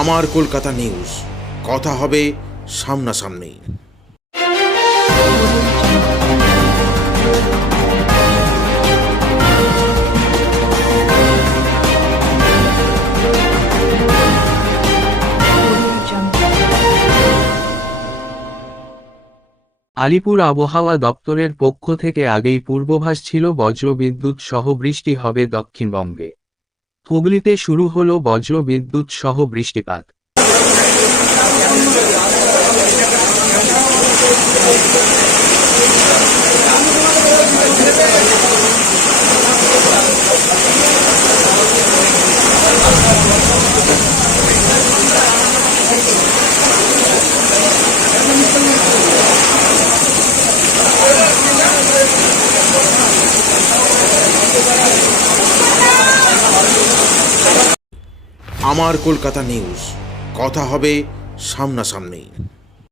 আমার কলকাতা নিউজ, কথা হবে সামনাসামনি। আলিপুর আবহাওয়া দপ্তরের পক্ষ থেকে আগেই পূর্বাভাস ছিল বজ্রবিদ্যুৎ সহ বৃষ্টি হবে দক্ষিণবঙ্গে। হুগলিতে শুরু হলো বজ্রবিদ্যুৎ সহ বৃষ্টিপাত। আমার কলকাতা নিউজ, কথা হবে সামনাসামনি।